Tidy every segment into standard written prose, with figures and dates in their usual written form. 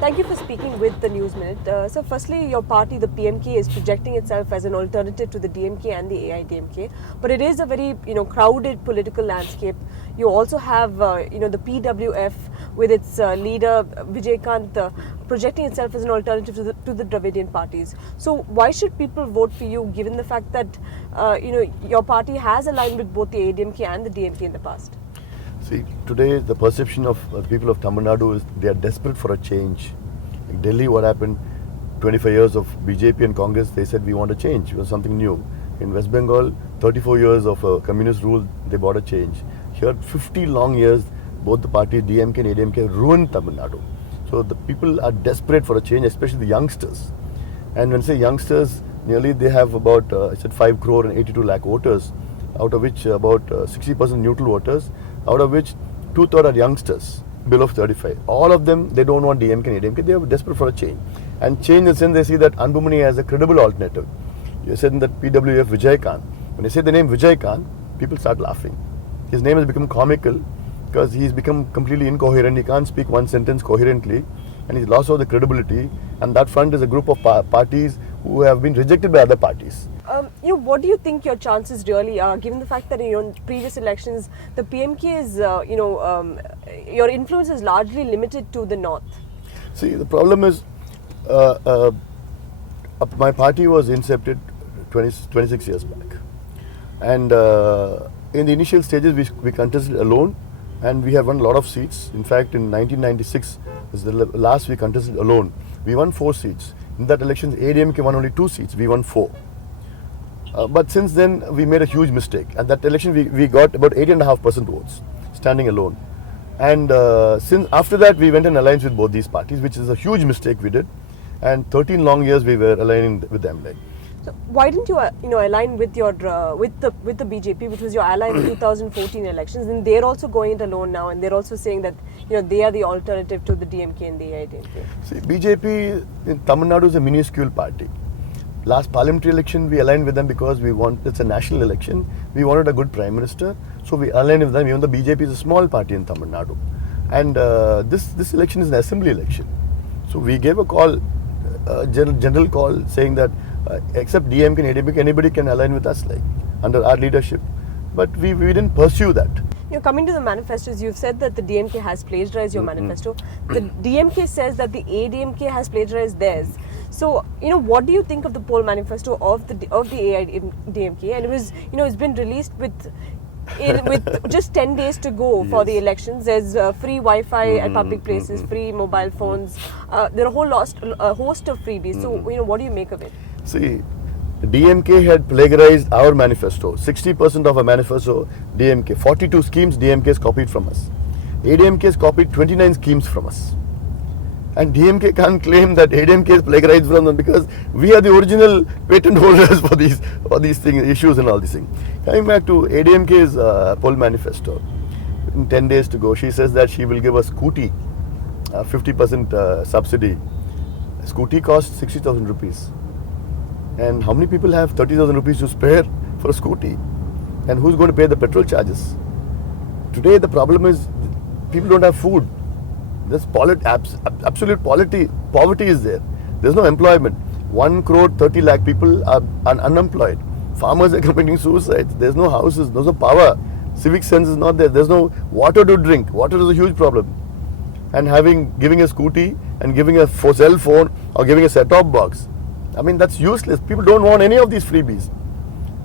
Thank you for speaking with the News Minute. So firstly, your party, the PMK, is projecting itself as an alternative to the DMK and the AIADMK, but it is a very crowded political landscape. You also have the PWF with its leader Vijaykanth projecting itself as an alternative to the Dravidian parties. So why should people vote for you, given the fact that your party has aligned with both the AIADMK and the DMK in the past? See, today the perception of the people of Tamil Nadu is they are desperate for a change. In Delhi, what happened? 25 years of BJP and Congress, they said we want a change. It was something new. In West Bengal, 34 years of communist rule, they brought a change. Here, 50 long years, both the parties, DMK and AIADMK, ruined Tamil Nadu. So the people are desperate for a change, especially the youngsters. And when I say youngsters, nearly they have about, 5 crore and 82 lakh voters, out of which about 60% neutral voters, out of which 2/3 are youngsters below 35. All of them, they don't want DMK and AIADMK. They are desperate for a change. And change in the sense they see that Anbumani as a credible alternative. You said in that PWF Vijaykanth. When I say the name Vijaykanth, people start laughing. His name has become comical because he's become completely incoherent. He can't speak one sentence coherently and he's lost all the credibility. And that front is a group of parties who have been rejected by other parties. What do you think your chances really are, given the fact that in previous elections, the PMKs, your influence is largely limited to the north? See, the problem is, my party was incepted 26 years back. And in the initial stages, we contested alone and we have won a lot of seats. In fact, in 1996, is the last we contested alone. We won 4 seats. In that election, AIADMK won only 2 seats. We won 4. But since then, we made a huge mistake. At that election, we got about 8.5% votes, standing alone. And since after that, we went in alliance with both these parties, which is a huge mistake we did. And 13 long years we were aligning with them. So why didn't you align with your with the BJP, which was your ally in the 2014 elections? And they're also going it alone now, and they're also saying that they are the alternative to the DMK and the AIADMK. See, BJP in Tamil Nadu is a minuscule party. Last parliamentary election, we aligned with them because it's a national election. We wanted a good prime minister, so we aligned with them. Even the BJP is a small party in Tamil Nadu, and this election is an assembly election. So we gave a call, general call, saying that except DMK and AIADMK, anybody can align with us, under our leadership. But we didn't pursue that. Coming to the manifestos, you've said that the DMK has plagiarized your manifesto. The DMK says that the AIADMK has plagiarized theirs. So, what do you think of the poll manifesto of the AIADMK? And it was, it's been released with just 10 days to go for the elections. There's free Wi-Fi at public places, free mobile phones. There are a host of freebies. So, what do you make of it? See, DMK had plagiarized our manifesto. 60% of our manifesto, DMK. 42 schemes DMK has copied from us. AIADMK has copied 29 schemes from us. And DMK can't claim that AIADMK is plagiarized from them because we are the original patent holders for these things, issues and all these things. Coming back to AIADMK's poll manifesto, in 10 days to go, she says that she will give a scooty, 50% subsidy. A scooty costs 60,000 rupees. And how many people have 30,000 rupees to spare for a scooty? And who's going to pay the petrol charges? Today the problem is people don't have food. There's absolute poverty is there. There's no employment. 1 crore 30 lakh people are unemployed. Farmers are committing suicides. There's no houses, there's no power. Civic sense is not there. There's no water to drink. Water is a huge problem. And giving a scooty and giving a cell phone or giving a set-top box, I mean, that's useless. People don't want any of these freebies.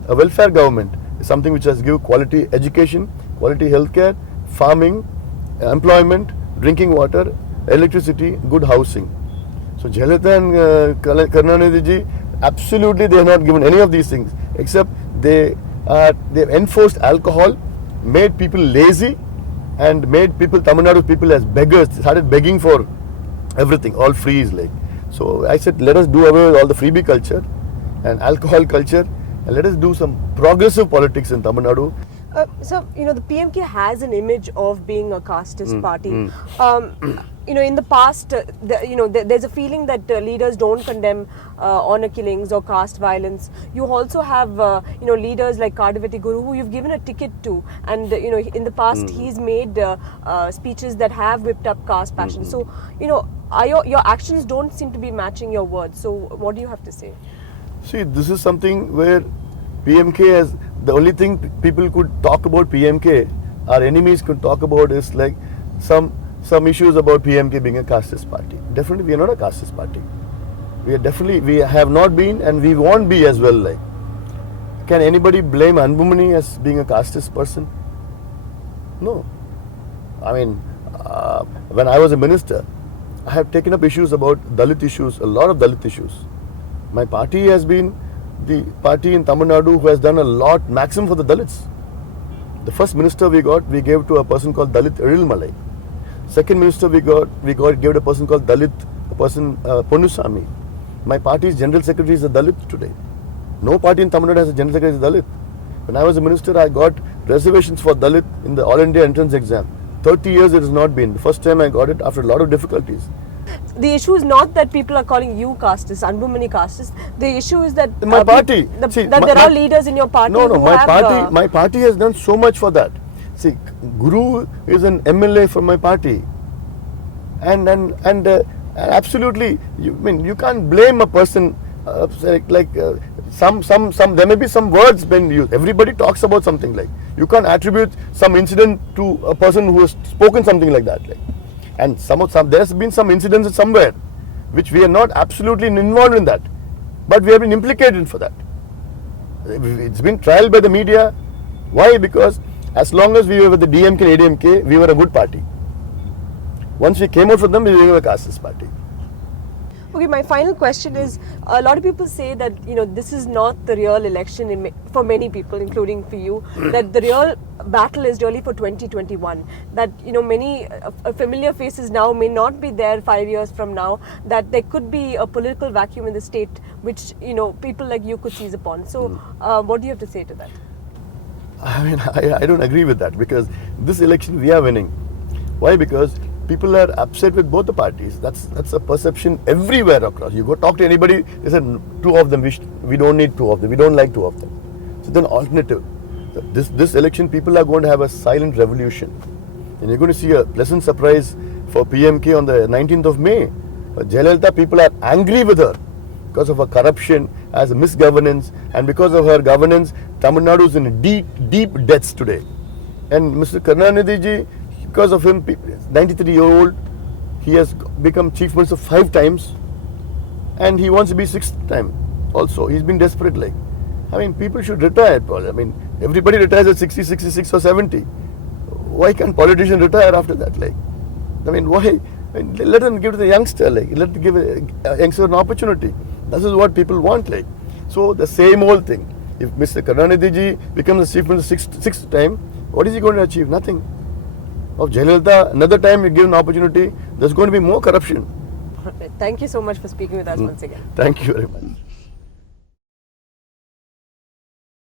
A welfare government is something which has to give quality education, quality healthcare, farming, employment, drinking water, electricity, good housing. So Jayalalitha and Karunanidhi ji, absolutely they have not given any of these things, except they've enforced alcohol, made people lazy, and made people, Tamil Nadu people, as beggars. They started begging for everything, all free is like. So I said, let us do away with all the freebie culture and alcohol culture, and let us do some progressive politics in Tamil Nadu. So, the PMK has an image of being a casteist party. In the past, there's a feeling that leaders don't condemn honor killings or caste violence. You also have, leaders like Kadavati Guru, who you've given a ticket to, and in the past he's made speeches that have whipped up caste passion. So, your actions don't seem to be matching your words. So, what do you have to say? See, this is something where PMK has, the only thing people could talk about PMK, our enemies could talk about, is like some issues about PMK being a casteist party. Definitely we are not a casteist party. We have not been, and we won't be as well. Like, can anybody blame Anbumani as being a casteist person? No. I mean, when I was a minister, I have taken up issues about Dalit issues, a lot of Dalit issues. My party has been the party in Tamil Nadu who has done a lot, maximum for the Dalits. The first minister we gave to a person called Dalit Eril Malai. Second minister we gave to a person called Ponnusamy. My party's general secretary is a Dalit today. No party in Tamil Nadu has a general secretary as a Dalit. When I was a minister, I got reservations for Dalit in the All India entrance exam. 30 years it has not been. The first time I got it after a lot of difficulties. The issue is not that people are calling you casteist, Anbumani casteist. The issue is that my party, there are leaders in your party. My party has done so much for that. See, Guru is an MLA from my party, and absolutely, you can't blame a person there may be some words been used. Everybody talks about something like, you can't attribute some incident to a person who has spoken something like that. Like. And there's been some incidents somewhere which we are not absolutely involved in that, but we have been implicated for that. It's been trialed by the media. Why? Because as long as we were with the DMK and AIADMK, we were a good party. Once we came out from them, we were a casteist party. Okay, my final question is, a lot of people say that this is not the real election for many people, including for you, that the real battle is really for 2021, that many familiar faces now may not be there 5 years from now, that there could be a political vacuum in the state which people like you could seize upon. So what do you have to say to that? I mean, I don't agree with that, because this election we are winning. Why? Because people are upset with both the parties. That's a perception everywhere across. You go talk to anybody, they say two of them, we don't need two of them, we don't like two of them. So then alternative. This election, people are going to have a silent revolution. And you're going to see a pleasant surprise for PMK on the 19th of May. Jayalalitha, people are angry with her because of her corruption, as a misgovernance, and because of her governance, Tamil Nadu is in deep debts today. And Mr. Karunanidhi ji, because of him, 93-year-old, he has become chief minister 5 times, and he wants to be 6th time also. He's been desperate like. I mean, people should retire, Paul. I mean, everybody retires at 60, 66 or 70. Why can't politicians retire after that? Like, I mean, why? I mean, let them give to the youngster, like, let them give a youngster an opportunity. This is what people want, like. So the same old thing. If Mr. Karunanidhi ji becomes the chief minister 6th time, what is he going to achieve? Nothing. Of Jayalalitha, another time you give an opportunity, there's going to be more corruption. Thank you so much for speaking with us once again. Thank you very much.